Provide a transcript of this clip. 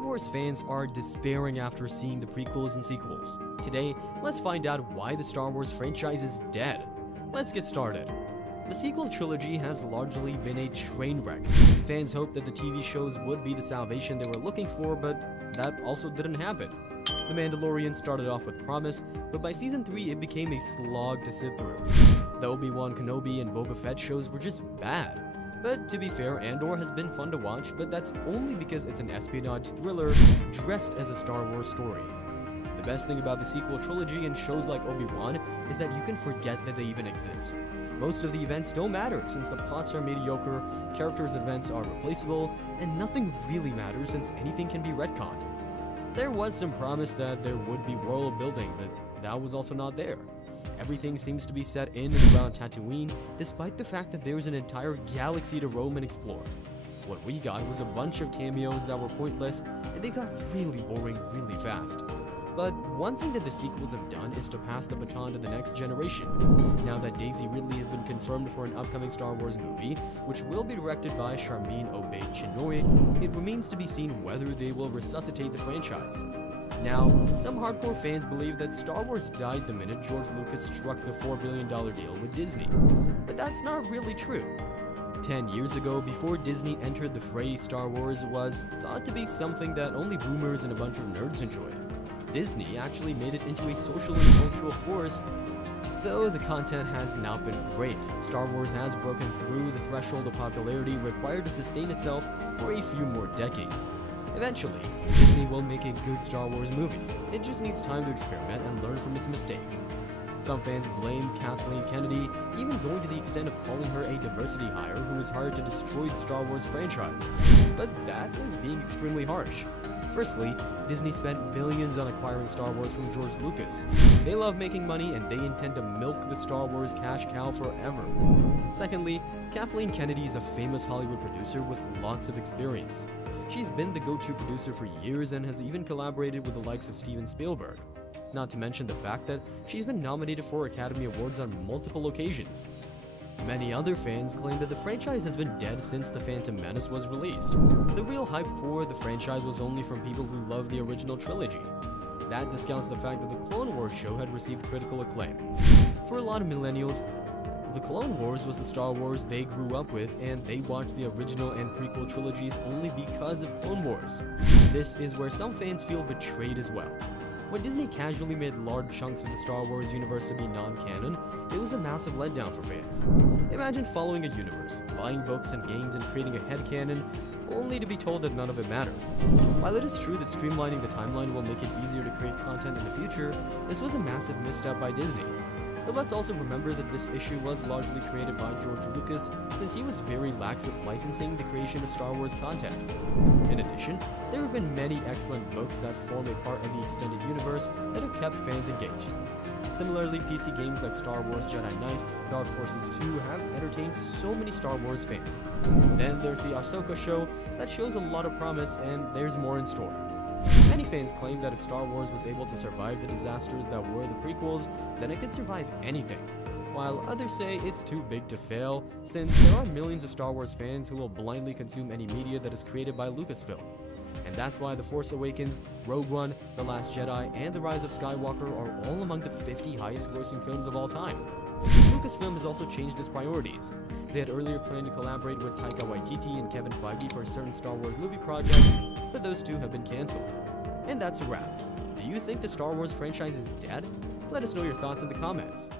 Star Wars fans are despairing after seeing the prequels and sequels. Today, let's find out why the Star Wars franchise is dead. Let's get started. The sequel trilogy has largely been a train wreck. Fans hoped that the TV shows would be the salvation they were looking for, but that also didn't happen. The Mandalorian started off with promise, but by season 3 it became a slog to sit through. The Obi-Wan Kenobi and Boba Fett shows were just bad. But to be fair, Andor has been fun to watch, but that's only because it's an espionage thriller dressed as a Star Wars story. The best thing about the sequel trilogy and shows like Obi-Wan is that you can forget that they even exist. Most of the events don't matter since the plots are mediocre, characters' events are replaceable, and nothing really matters since anything can be retconned. There was some promise that there would be world building, but that was also not there. Everything seems to be set in and around Tatooine, despite the fact that there is an entire galaxy to roam and explore. What we got was a bunch of cameos that were pointless, and they got really boring really fast. But one thing that the sequels have done is to pass the baton to the next generation. Now that Daisy Ridley has been confirmed for an upcoming Star Wars movie, which will be directed by Sharmeen Obaid-Chinoy, it remains to be seen whether they will resuscitate the franchise. Now, some hardcore fans believe that Star Wars died the minute George Lucas struck the $4 billion deal with Disney, but that's not really true. 10 years ago, before Disney entered the fray, Star Wars was thought to be something that only boomers and a bunch of nerds enjoyed. Disney actually made it into a social and cultural force, though the content has not been great. Star Wars has broken through the threshold of popularity required to sustain itself for a few more decades. Eventually, Disney will make a good Star Wars movie. It just needs time to experiment and learn from its mistakes. Some fans blame Kathleen Kennedy, even going to the extent of calling her a diversity hire who was hired to destroy the Star Wars franchise. But that is being extremely harsh. Firstly, Disney spent millions on acquiring Star Wars from George Lucas. They love making money and they intend to milk the Star Wars cash cow forever. Secondly, Kathleen Kennedy is a famous Hollywood producer with lots of experience. She's been the go-to producer for years and has even collaborated with the likes of Steven Spielberg. Not to mention the fact that she's been nominated for Academy Awards on multiple occasions. Many other fans claim that the franchise has been dead since The Phantom Menace was released. The real hype for the franchise was only from people who loved the original trilogy. That discounts the fact that the Clone Wars show had received critical acclaim. For a lot of millennials, the Clone Wars was the Star Wars they grew up with, and they watched the original and prequel trilogies only because of Clone Wars. This is where some fans feel betrayed as well. When Disney casually made large chunks of the Star Wars universe to be non-canon, it was a massive letdown for fans. Imagine following a universe, buying books and games and creating a headcanon, only to be told that none of it mattered. While it is true that streamlining the timeline will make it easier to create content in the future, this was a massive misstep by Disney. But let's also remember that this issue was largely created by George Lucas, since he was very lax with licensing the creation of Star Wars content. In addition, there have been many excellent books that form a part of the extended universe that have kept fans engaged. Similarly, PC games like Star Wars Jedi Knight, Dark Forces 2 have entertained so many Star Wars fans. Then there's the Ahsoka show that shows a lot of promise, and there's more in store. Many fans claim that if Star Wars was able to survive the disasters that were the prequels, then it could survive anything, while others say it's too big to fail, since there are millions of Star Wars fans who will blindly consume any media that is created by Lucasfilm. And that's why The Force Awakens, Rogue One, The Last Jedi, and The Rise of Skywalker are all among the 50 highest-grossing films of all time. Lucasfilm has also changed its priorities. They had earlier planned to collaborate with Taika Waititi and Kevin Feige for certain Star Wars movie projects, but those two have been cancelled. And that's a wrap. Do you think the Star Wars franchise is dead? Let us know your thoughts in the comments.